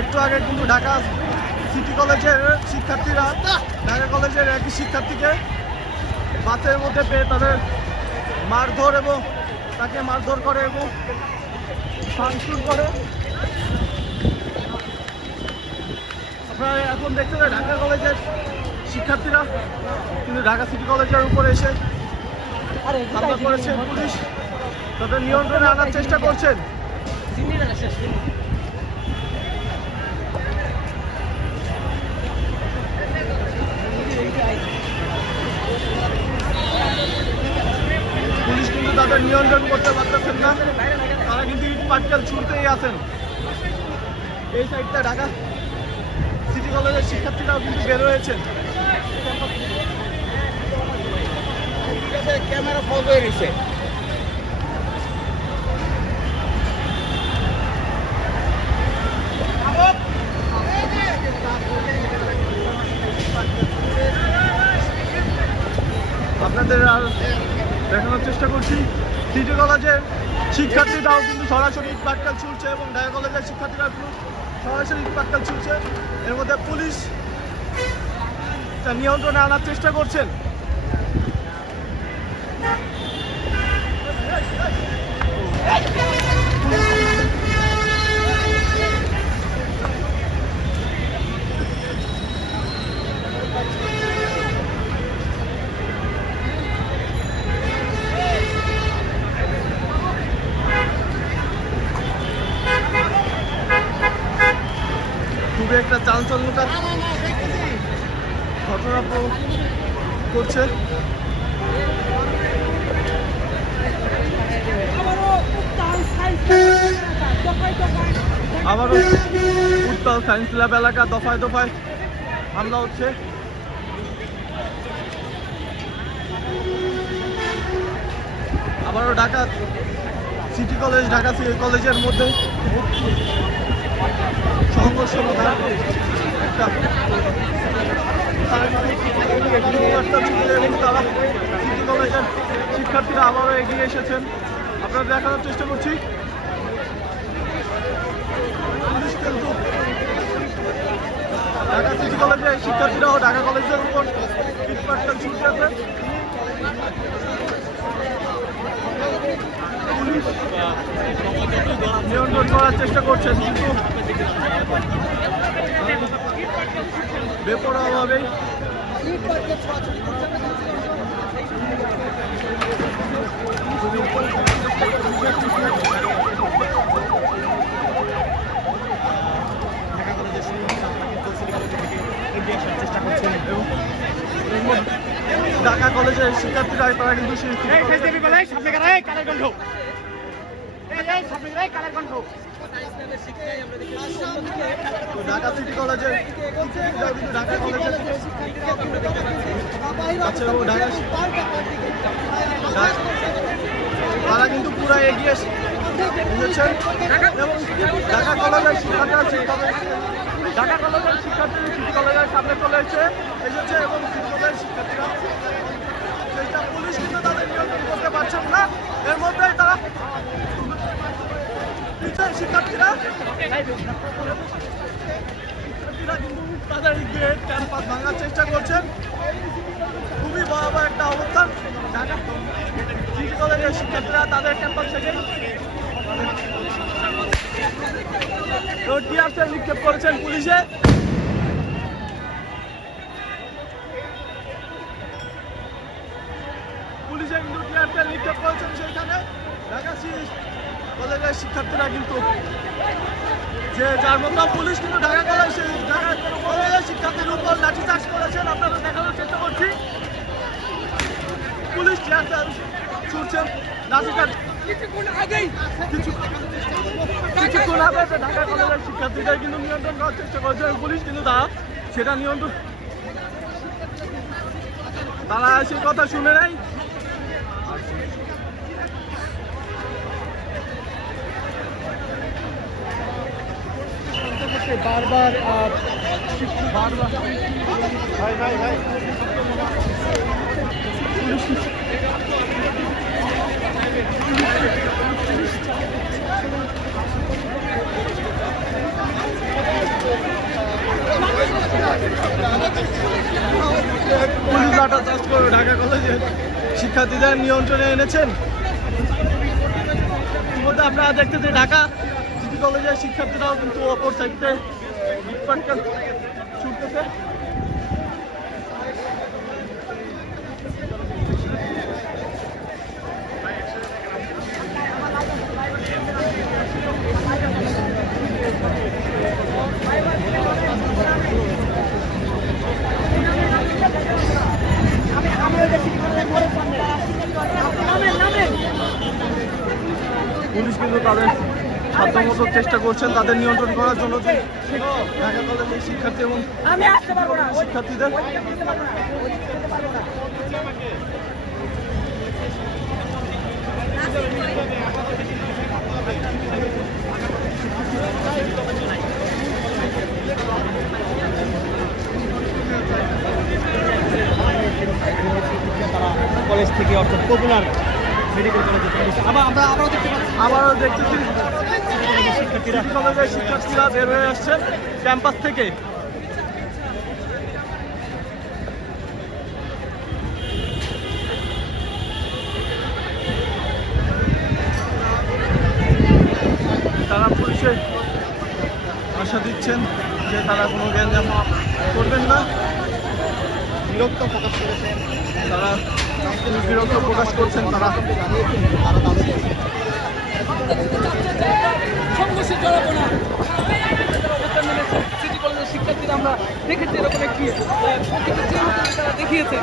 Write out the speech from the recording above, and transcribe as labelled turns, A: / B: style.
A: একটু আগে কিন্তু ঢাকা সিটি কলেজের শিক্ষার্থীরা ঢাকা কলেজের একই শিক্ষার্থীকে বাসের মধ্যে পেয়ে তাদের মারধর এবং তাকে মারধর করে এবং ভাঙচুর করে। আপনারা এখন দেখতে পাচ্ছেন ঢাকা কলেজের শিক্ষার্থীরা কিন্তু ঢাকা সিটি কলেজের উপরে এসে হামলা করেছে পুলিশ। তাদের নিয়ন্ত্রণে আনার চেষ্টা করছেন পুলিশ কিন্তু তাদের নিয়ন্ত্রণ করতে পারতেছেন না। তারা কিন্তু ইট পাটকেল ছুটতেই আছেন। এই সাইডটা ঢাকা সিটি কলেজের শিক্ষার্থীরাও কিন্তু বের হয়েছেন।
B: ক্যামেরা ফল হয়ে গেছে।
A: আপনাদের আর দেখানোর চেষ্টা করছি। সিটি কলেজের শিক্ষার্থীরাও কিন্তু সরাসরি ইট পাটকেল ছুটছে এবং ঢাকা কলেজের শিক্ষার্থীরা কিন্তু সরাসরি ইট পাটকেল ছুটছে এর মধ্যে পুলিশ নিয়ন্ত্রণে আনার চেষ্টা করছেন। খুবই একটা চাঞ্চল্যকার ঘটনা করছে। আবারও উত্তাল সায়েন্স ল্যাব এলাকা দফায় দফায় হামলা হচ্ছে। আবারও ঢাকা সিটি কলেজ, ঢাকা সি- কলেজের মধ্যে তারা শিক্ষার্থীরা আবারও এগিয়ে এসেছেন। আপনারা দেখানোর চেষ্টা করছি। ঢাকা সিটি কলেজের শিক্ষার্থীরাও ঢাকা কলেজের উপর ইটপাটটা ছুটতেছে নিয়ন্ত্রণ করার চেষ্টা করছেন কিন্তু বেপরোয়াভাবেই ঢাকা কলেজের শিক্ষার্থীরা তারা কিন্তু সেই ঢাকা সিটি কলেজের ঢাকা কলেজের তারা কিন্তু পুরো এগিয়ে এসেছেন এবং ঢাকা কলেজের শিক্ষক ঢাকা কলেজের শিক্ষার্থীরা সিটি কলেজের সামনে চলে এসে এসেছে এবং সিটি কলেজের শিক্ষার্থীরা সেটা পুলিশ কিন্তু তাদের নিয়ন্ত্রণ করতে পারছেন না। এর মধ্যেই তারা পিছের শিক্ষার্থীরা শিক্ষার্থীরা কিন্তু তাদের গেট, ক্যাম্পাস ভাঙার চেষ্টা করছেন খুবই ভয়াবহ একটা অবস্থান। ঢাকা সিটি কলেজের শিক্ষার্থীরা তাদের ক্যাম্পাস থেকে টিয়ারসে নিক্ষেপ করেছেন পুলিশে। কলেজের শিক্ষার্থীরা কিন্তু যে যার মতো পুলিশ কিন্তু ঢাকা কলেজ ঢাকা কলেজের শিক্ষার্থীর উপর লাঠিচার্জ করেছেন। আপনারা দেখানোর চেষ্টা করছি। পুলিশ ছুটছেন লাঠিচার্জ কিছু কিছুক্ষণ আগে ঢাকা কলেজের শিক্ষার্থীদের কিন্তু নিয়ন্ত্রণ করার চেষ্টা করেছে পুলিশ কিন্তু তারা সেটা নিয়ন্ত্রণ তারা সেই কথা শুনে নাই।
B: বারবার
A: বারবার ভাই ভাই ভাই পুলিশ লাঠা চার্জ করে ঢাকা কলেজে শিক্ষার্থীদের নিয়ন্ত্রণে এনেছেন। আপনারা দেখতেছে ঢাকা সিটি কলেজের শিক্ষার্থীরাও কিন্তু অপর সাইডে ছুটতেছে। পুলিশ কিন্তু তাদের সাধ্যমতো চেষ্টা করছেন তাদের নিয়ন্ত্রণ করার জন্য যে ঢাকা কলেজের শিক্ষার্থী এবং শিক্ষার্থীদের।
B: কলেজ থেকে অর্থাৎ পপুলার মেডিকেল কলেজে আবার আমরা আবারও দেখতে পাচ্ছি।
A: আবারও দেখতেছি।
B: শিক্ষার্থীরা।
A: কলেজের শিক্ষার্থীরা বের হয়ে আসছে ক্যাম্পাস থেকে। তারা পুলিশে আশা দিচ্ছেন যে তারা কোনো গ্যাঞ্জাম করবেন না।
B: বিরক্ত প্রকাশ করেছেন।
A: তারা বিরক্ত প্রকাশ করছেন তারা
C: সংঘর্ষে জড়াবো না শিক্ষার্থীরা আমরা দেখেছি এরকম একটি দেখিয়েছে।